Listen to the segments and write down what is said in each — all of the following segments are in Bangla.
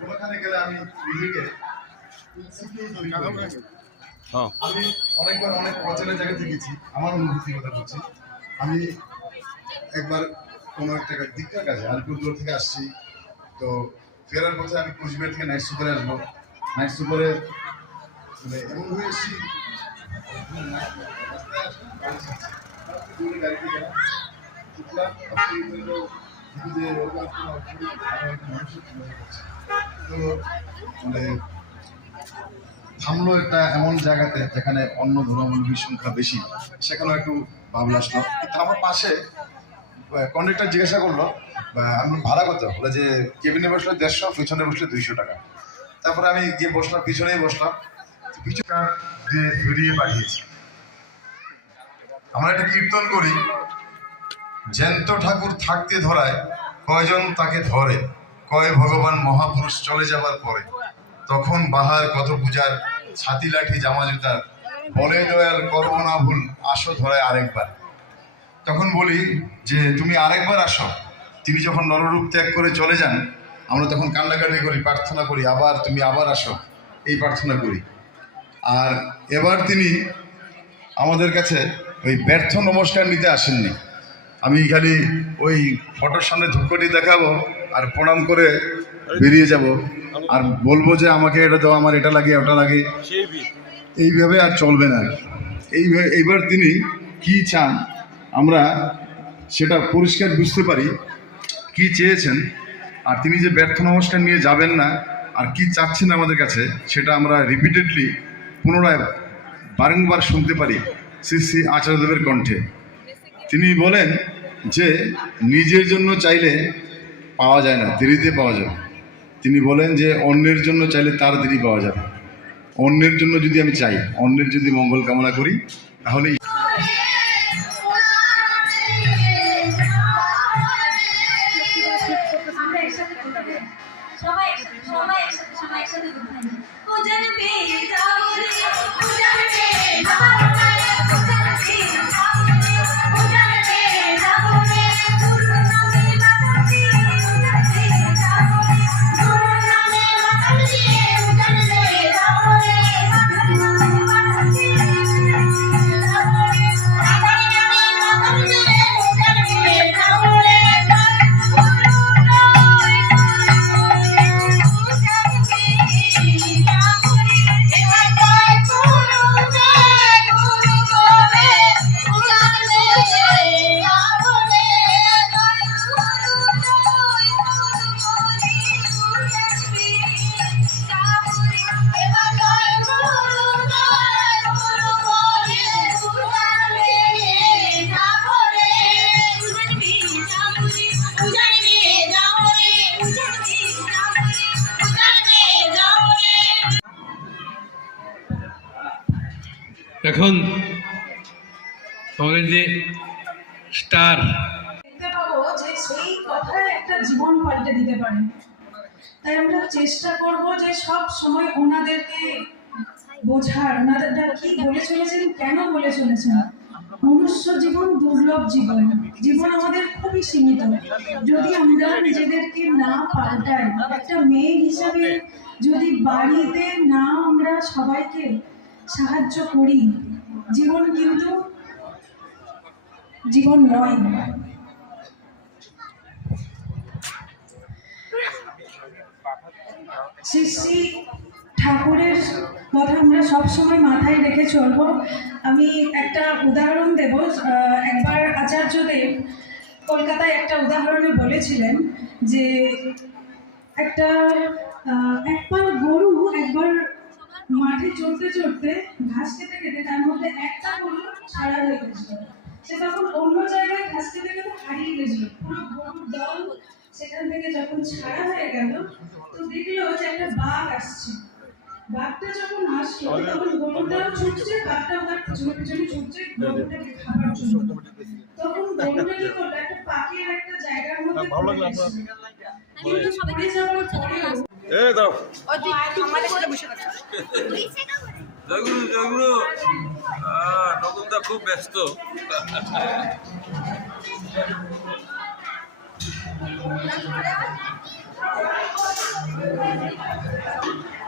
আমার গেলে আমি নিজেকে আমি অনেকবার অনেক অচেনা জায়গা থেকেছি, আমার অনুভূতির কথা বলছি আমি একবার কোনো একটা দিকটার কাছে আলিপুরদুয়ার থেকে আসছি, তো ফেরার পথে আমি কুচবিহার থেকে নাইট সুপারে আসব নাইট সুপারে মানে এমন হয়ে এসেছি গাড়ি ছাড়ছি। মনে মানে থামলো একটা এমন জায়গাতে যেখানে অন্য ধর্মাবলম্বীর সংখ্যা বেশি, সেখানেও একটু ভাবল আসলো। কিন্তু আমার পাশে কন্ডাক্টর জিজ্ঞাসা করল আমি ভাড়া কত? বলে যে, কেবিনে বসলে দেড়শো, পিছনে বসলে দুইশো টাকা। তারপরে আমি গিয়ে বসলাম, পিছনেই বসলাম। পিছনে ফিরিয়ে পাঠিয়েছি। আমরা একটা কীর্তন করি। জ্যান্ত ঠাকুর থাকতে ধরায়, কয়জন তাকে ধরে? কয় ভগবান মহাপুরুষ চলে যাবার পরে? তখন বাহার কত পূজার ছাতি লাঠি জামা জুতার বলে দয়াল করব না ভুল, আসো ধরায় আরেকবার। তখন বলি যে, তুমি আরেকবার আসো। তিনি যখন নররূপ ত্যাগ করে চলে যান, আমরা তখন কান্নাকাটি করি, প্রার্থনা করি, আবার, তুমি আবার আসো। এই প্রার্থনা করি। আর এবার তিনি আমাদের কাছে ওই ব্যর্থ নমস্কার নিতে আসেননি। আমি খালি ওই ফটোর সামনে ধূপকাঠি দেখাবো আর প্রণাম করে বেরিয়ে যাব। আর বলব যে আমাকে এটা দাও আমার এটা লাগে ওটা লাগে এইভাবে আর চলবে না। এই এইবার তিনি কি চান আমরা সেটা পরিষ্কার বুঝতে পারি কি চেয়েছেন। আর তিনি যে ব্যর্থ নমস্কার নিয়ে যাবেন না আর কি চাচ্ছেন আমাদের কাছে সেটা আমরা রিপিটেডলি পুনরায় বারংবার শুনতে পারি শ্রী শ্রী আচার্যদেবের কণ্ঠে। তিনি বলেন যে, নিজের জন্য চাইলে পাওয়া যায় না, দেরিতে পাওয়া যাবে তিনি বলেন যে, অন্যের জন্য চাইলে তার দেরি পাওয়া যাবে। অন্যের জন্য যদি আমি চাই, অন্যের যদি মঙ্গল কামনা করি, তাহলেই এখন আমাদের যে স্টার। মনুষ্য জীবন দুর্লভ জীবন। জীবন আমাদের খুবই সীমিত। যদি আমরা নিজেদেরকে না পাল্টাই, একটা মেয়ে হিসাবে যদি বাড়িতে না আমরা সবাইকে সাহায্য করি জীবন কিন্তু জীবন নয়। শ্রী ঠাকুরের কথা আমরা সবসময় মাথায় রেখে চলবো। আমি একটা উদাহরণ দেব। একবার আচার্যদেব কলকাতায় একটা উদাহরণে বলেছিলেন যে একটা একবার গরু একবার মাঠে চড়তে চড়তে ঘাস খেতে খেতে তার মধ্যে একটা গরু ছাড়া হয়ে গেছিল। সে তখন অন্য জায়গায় ঘাস খেতে খেতে হারিয়ে গেছিল। পুরো গরুর দল সেখান থেকে যখন ছাড়া হয়ে গেল, তো দেখল যে একটা বাঘ আসছে। বাঘটা যখন আসলো তখন গরুটাও ছুটছে বাঘটাও তার পিছনে পিছনে ছুটছে গরুটাকে খাবার জন্য। তখন গরুটা কি করল? একটা পাখির একটা জায়গার মধ্যে গেছে। কিন্তু পড়ে যাওয়ার পরেও জয়গুরু জয়গুরু খুব ব্যস্ত।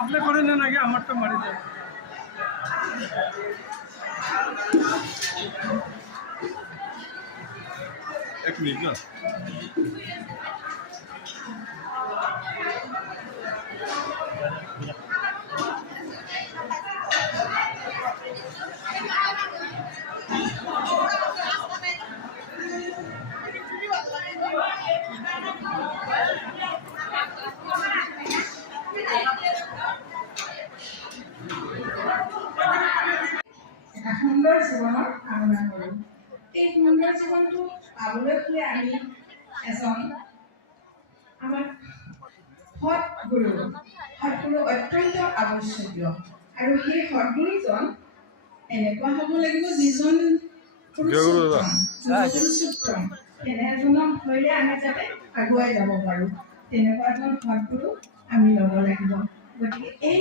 আপনি করে নেন আগে আমারটা মারি দেন। এক মিনিট না। সুন্দৰ জীৱনটো পাবলৈ হ'লে আমি এজন আমাৰ সৎ গুৰু সৎগুৰু অত্যন্ত আৱশ্যকীয়। আৰু সেই সৎগুৰুজন এনেকুৱা হ'ব লাগিব যিজন তেনে এজনক ধৰিলে আমি যাতে আগুৱাই যাব পাৰোঁ। তেনেকুৱা এজন সৎগুৰু আমি ল'ব লাগিব। গতিকে এই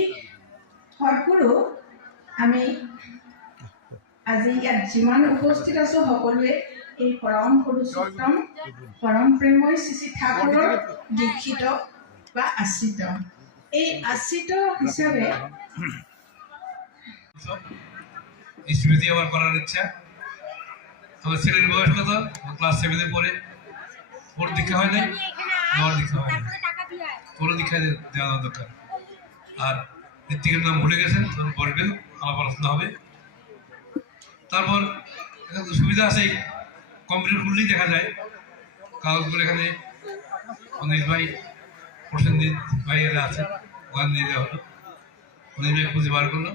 সৎগুৰু আমি আজি ইয়াত যিমান উপস্থিত আছো সকলোৱে এই পৰম পুৰুষোত্তম, পৰম প্ৰেমময় শ্ৰী শ্ৰী ঠাকুৰৰ দীক্ষিত বা আশ্ৰিত। এই আশ্ৰিত হিচাপে স্মৃতি আমার করার ইচ্ছা। ছেলের বয়স কত? ক্লাস পড়ে। ওর দীক্ষা হয় নাই? দীক্ষা হয় নাই। কোনো দীক্ষা দেওয়া দরকার। আর ঋত্বিকের নাম ভুলে গেছেন তখন বসবেন আলাপ আলোচনা হবে। তারপর সুবিধা আছে কম্পিউটার খুললেই দেখা যায়। কাগজগুলো এখানে অনিল ভাই, প্রসেনজিৎ ভাই এরা আছে, ওখান দিয়ে দেওয়া হলো। অনিল ভাই খুঁজে বার করল,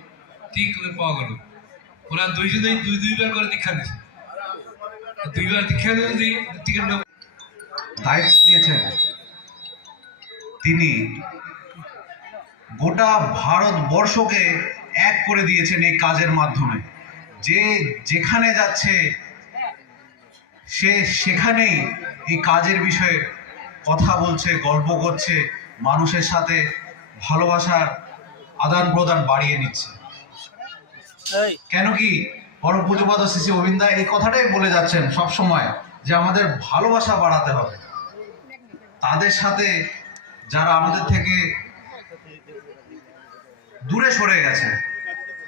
ঠিক করে পাওয়া গেল। ওরা দুইজনেই দুই দুইবার করে দীক্ষা দিয়েছে দুইবার দীক্ষা যদি টিকিট দায়িত্ব দিয়েছেন তিনি। গোটা ভারতবর্ষকে এক করে দিয়েছেন এই কাজের মাধ্যমে। যে যেখানে যাচ্ছে সে সেখানেই এই কাজের বিষয়ে কথা বলছে গল্প করছে মানুষের সাথে ভালোবাসার আদান প্রদান বাড়িয়ে নিচ্ছে। কেন কি? পরম পুজোপাদ শ্রী গোবিন্দা এই কথাটাই বলে যাচ্ছেন সব সময় যে আমাদের ভালোবাসা বাড়াতে হবে। তাদের সাথে যারা আমাদের থেকে দূরে সরে গেছে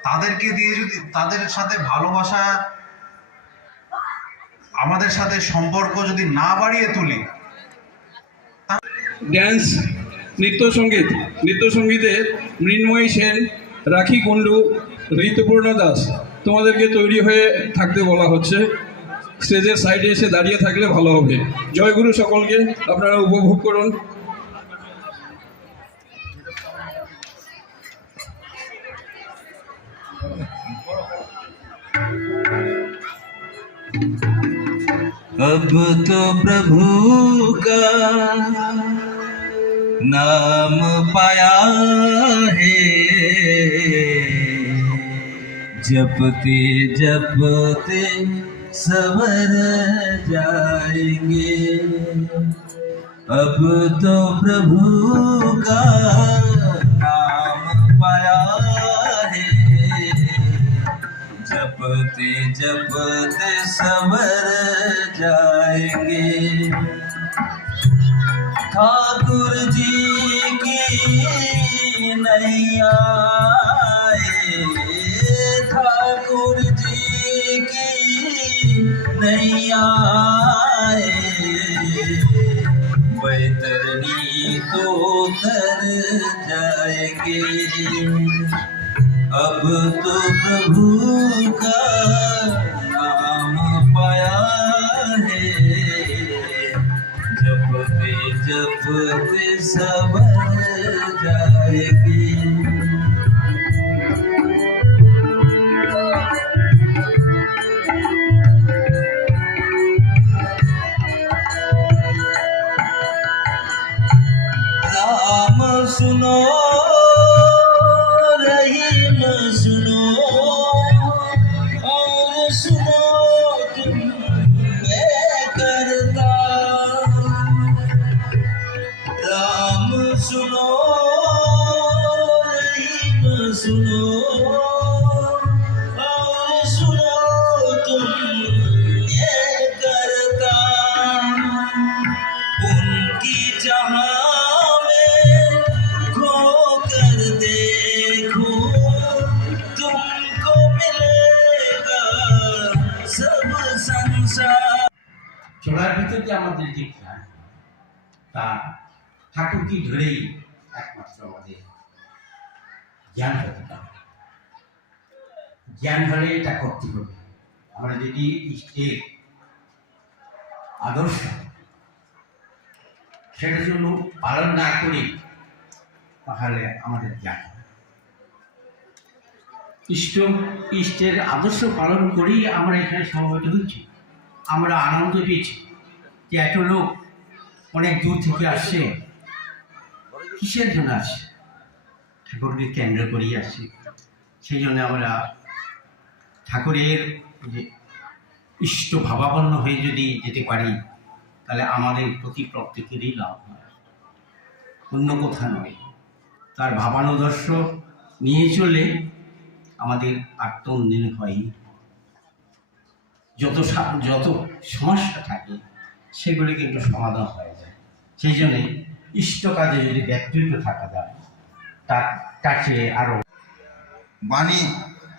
তাদেরকে দিয়ে যদি তাদের সাথে ভালোবাসা আমাদের সাথে সম্পর্ক যদি না বাড়িয়ে তুলি ড্যান্স নৃত্যসঙ্গীত নৃত্যসঙ্গীতে নৃত্য মৃন্ময়ী সেন, রাখি কুণ্ডু, ঋতুপূর্ণ দাস তোমাদেরকে তৈরি হয়ে থাকতে বলা হচ্ছে। স্টেজের সাইডে এসে দাঁড়িয়ে থাকলে ভালো হবে। জয়গুরু সকলকে আপনারা উপভোগ করুন। अब तो प्रभु का नाम पाया है। जपते जपते सवर जाएँगे। अब तो प्रभु का जपते जपते सवर जाएँगे। ठाकुर जी की नैया ठाकुर जी की नैया आए, बैतरनी तो तर जाएँगे। अब तो प्रभु का नाम पाया है। जपते जपते सब जाएगी। চলার ভিতর যে আমাদের যে জ্ঞান তা ঠাকুরকে ধরেই একমাত্র আমাদের জ্ঞান হতে পারে জ্ঞান হলে এটা করতে হবে। আমরা যদি ইষ্টের আদর্শ সেটা জন্য পালন না করি, তাহলে আমাদের জ্ঞান ইষ্ট, ইষ্টের আদর্শ পালন করেই আমরা এখানে সমবেত হচ্ছি আমরা আনন্দ পেয়েছি। যে এত লোক অনেক দূর থেকে আসছে কিসের জন্য আসছে ঠাকুরকে কেন্দ্র করেই আসছে সেই জন্য আমরা ঠাকুরের যে ইষ্ট ভাবাপন্ন হয়ে যদি যেতে পারি, তাহলে আমাদের প্রতি প্রত্যেকেরই লাভ হয়। অন্য কথা নয়। তার ভাবানুদর্শ নিয়ে চলে আমাদের আত্মোন্দিন হয় যত যত সমস্যা থাকে সেগুলি কিন্তু সমাধান হয়ে যায়। সেই জন্যে ইষ্ট কাজে যদি ব্যক্তিত্ব থাকা যায় তার কাছে আরও বাণী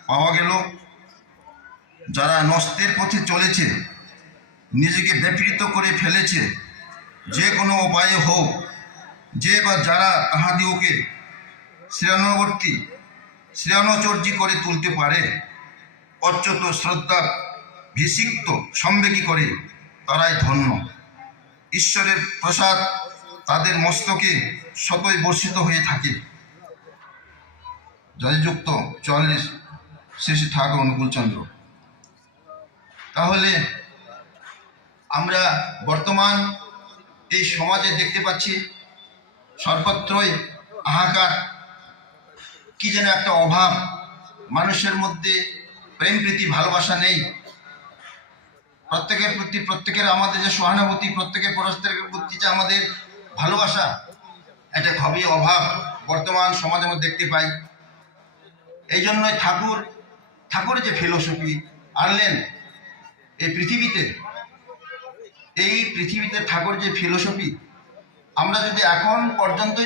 পাওয়া গেল। যারা নষ্টের পথে চলেছে, নিজেকে ব্যাপৃত করে ফেলেছে, যে কোনো উপায়ে হোক, যে বা যারা তাহাদিওকে শ্রেণবর্তী শ্রেণচর্যী করে তুলতে পারে, অচ্যত শ্রদ্ধা ভিষিক্ত সম্বেগী করে তারাই ধন্য। ঈশ্বরের প্রসাদ তাদের মস্তকে সতই বর্ষিত হয়ে থাকে। জয়যুক্ত চুয়াল্লিশ শ্রী শ্রী ঠাকুর অনুকূলচন্দ্র তাহলে আমরা বর্তমান এই সমাজে দেখতে পাচ্ছি সর্বত্রই হাহাকার কি যেন একটা অভাব। মানুষের মধ্যে প্রেম প্রীতি ভালোবাসা নেই। প্রত্যেকের প্রতি, প্রত্যেকের আমাদের যে সহানুভূতি, প্রত্যেকের পরস্পরের প্রতি যে আমাদের ভালোবাসা এটা খুবই অভাব বর্তমান সমাজে মধ্যে দেখতে পাই। এই জন্যই ঠাকুর, ঠাকুরের যে ফিলোসফি আনলেন এই পৃথিবীতে এই পৃথিবীতে ঠাকুর যে ফিলোসফি আমরা যদি এখন পর্যন্ত